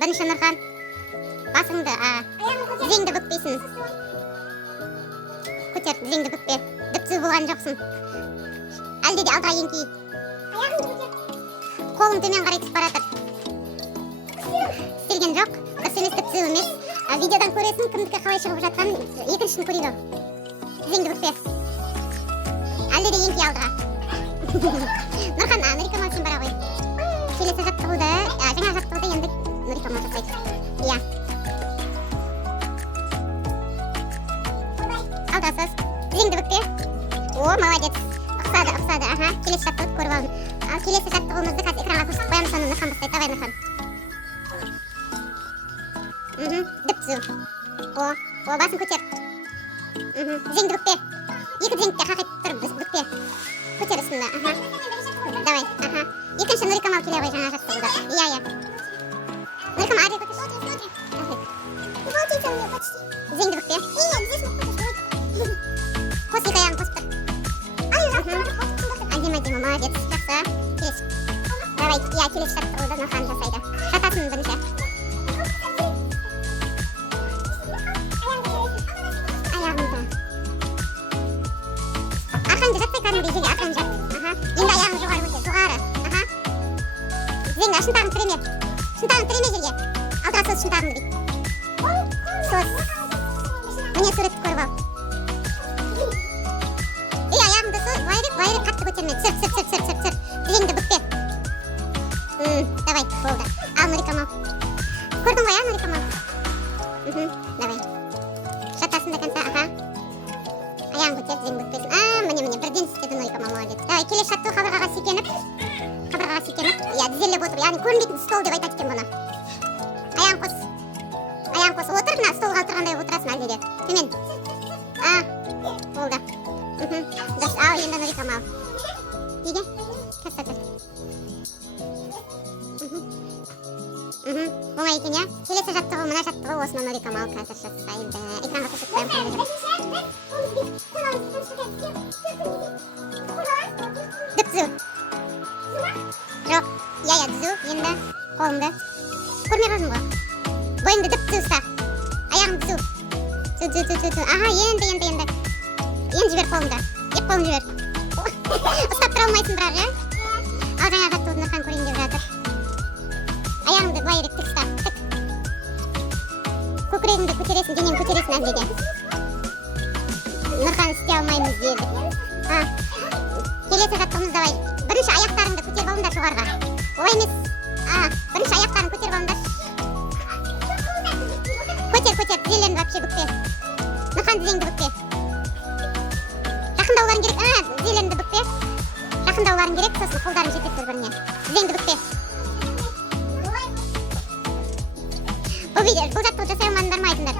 Бірінші Нұрхан, басыңды, тізеңді бүкпейсің. Көтер, тізеңді бүкпе. Діп-түзу болған жоқсың. Әлде де алдыға еңкей. Қолың төмен қарай түсіп баратыр. Істелген жоқ, дұрыс емес, діп-түзу емес. Видеодан көресің, кімдікі қалай шығып жатқан, екіншісін көрейді. Тізеңді бүкпе. Әлде де еңкей алдыға. Нұрхан, Нұрикамал сен бара ғой. Келесі жаттығуды, жаңа жаттығуды енді Нұрикамал жасайды. Иә. Алдасыз. Тізеңді бүкпе. О, молодец. Ұқсады. Келесі жаттығуды көріп алдым. Ал келесі жаттығуымызды қазір экранға көрсетіп қоямыз, соны Нұрхан бастайды. Давай, Нұрхан. Діп-түзу. О, басын көтер. Тізеңді бүкпе. Екі тізеңді де қақайтып тұрып бүкпе. Көтер үстінде. Давай. Екінші Нұрикамал келе ғой жаңа жаттығуда. Иә. Нұрикамал, арай көтер. Тізеңді бүкпе. Қос екі аяғын қосып тұр. Әдемі, молодец. Жақсы. Келесі. Давай, иә, келесі жаттығуды Нұрхан жасайды. Жатасың бірінші. Аяғыңды. Арқаңды жатпай кәдімгідей жерге арқаңды жат. Енді аяғың жоғары көтер, жоғары. Тізеңді, шынтағын тіреме. Шынтағын тіреме жерге. Алдыға сос шынтағыңды бейт. Сос. Міне суретті көріп ал. Аяғыңды сос, байырып қатты көтерме. Түсір. Тізеңді бүкпе. Давай, болды. Ал Нұрикамал. Көрдің ғой, Нұрикамал? Давай. Жатасың да конца, Аяғын көтер, тізеңді бүкпесін. Міне, бірден істеді Нұрикамал, молодец. Давай, келесі жаттығы қабырғаға секеніп. Иә, тізерлеп отыр. Яғни көрінбейтін стол деп айтады екен бұны. Аяғын қос. Отыр, мына столға отырғандай отырасың әлде де. Төмен. Болды. Дұрыс, ал енді Нұрикамал. Неге? Кәсті. Оңай екен, иә? Келесі жаттығы, мына жаттығы осыны Нұрикамал қазір жасайды. Экранға көрсетіп қоямын. Діп-түзу. Жоқ, иә, түзу. Енді қолыңды. Көрмей қалдың ғой. Бойыңды діп-түзу ұста. Аяғың түзу. Түзу. Енді. Енді жібер қолыңды. Еп қолын жібер. Ұстап тұра алмайсың бірақ, иә? Ал жаңа жаттығуды Нұрхан көрейін деп жатыр. Аяғыңды былайырақ тік ұста. Көкірегіңді көтересің, денең көтересің әлдеге. Нұрхан істей алмаймыз деді. Келесі жаттығымыз давай. Бірінші аяқтарыңды көтеріп алыңдар жоғарға. Олай емес. Бірінші аяқтарын көтеріп алыңдар. Көтер, тізелеріңді вообще бүкпе. Нұрхан, тізеңді бүкпе. Жақындауларың керек. Тізелеріңді бүкпе. Жақындауларың керек, сосын қолдарың жетеді бір-біріне. Тізеңді бүкпе. Бұл жаттығы жасай алмадыңдар ма айтыңдар?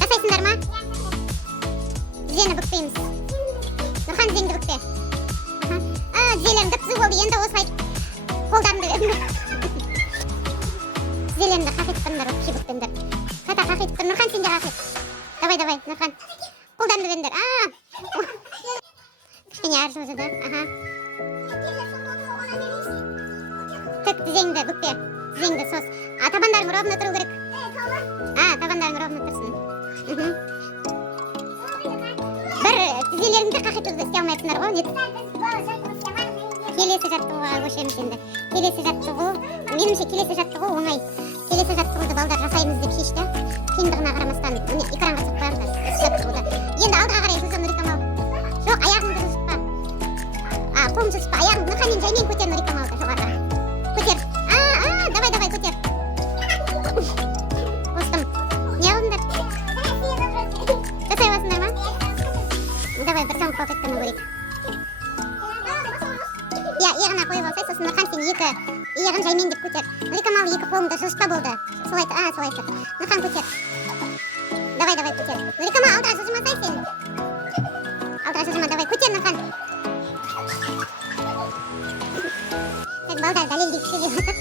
Жасайсыңдар ма? Тізені бүкпейміз. Нұрхан, тізеңді бүкпе. Тізелерің діп-түзу болды, енді осылай қолдарыңды өтіңдір. Тізелеріңді қақитып тұрыңдар, өпше бүкпеңдер. Қақитып тұр, Нұрхан, сен де қақит. Давай, Нұрхан. Қолдарыңды өтіңдер. Кішкене әр жылжыды. Тік, тізеңді бүкпе. Тізеңді сос. Табандарың ровно тұру керек. Табандарың ровно тұрсын. Бір тізелеріңді қақитуды істей алмайсыңдар ғой, келесі жаттығуға көшеміз енді. Меніңше келесі жаттығу оңай. Келесі жаттығуды балдар жасаймыз деп шешті. Қиындығына қарамастан экранға түсіп қоямыз жаттығуды. Енді алдыға қарай жылжы Нұрикамал. Жоқ, аяғыңды жылжытпа. Қолың жылжытпа. Аяғыңды Нұрханмен жаймен көтер Нұрикамалды жоғарға. Көтер. Давай, көтер. Қостым. Не алдыңдар? Жасай аласыңдар ма? Давай, бір соң қоқеттіні көрейік. Иығына қойып алсай, сосын Нұрхан сен екі иығын жаймен деп көтер. Нұрикамал екі қолыңды жылжытпа болды. Солай тұр. Нұрхан көтер. Давай, көтер. Нұрикамал алдыға жылжымасай сен. Давай, көтер Нұрхан. Балдар дәлелдей күші деп отыр.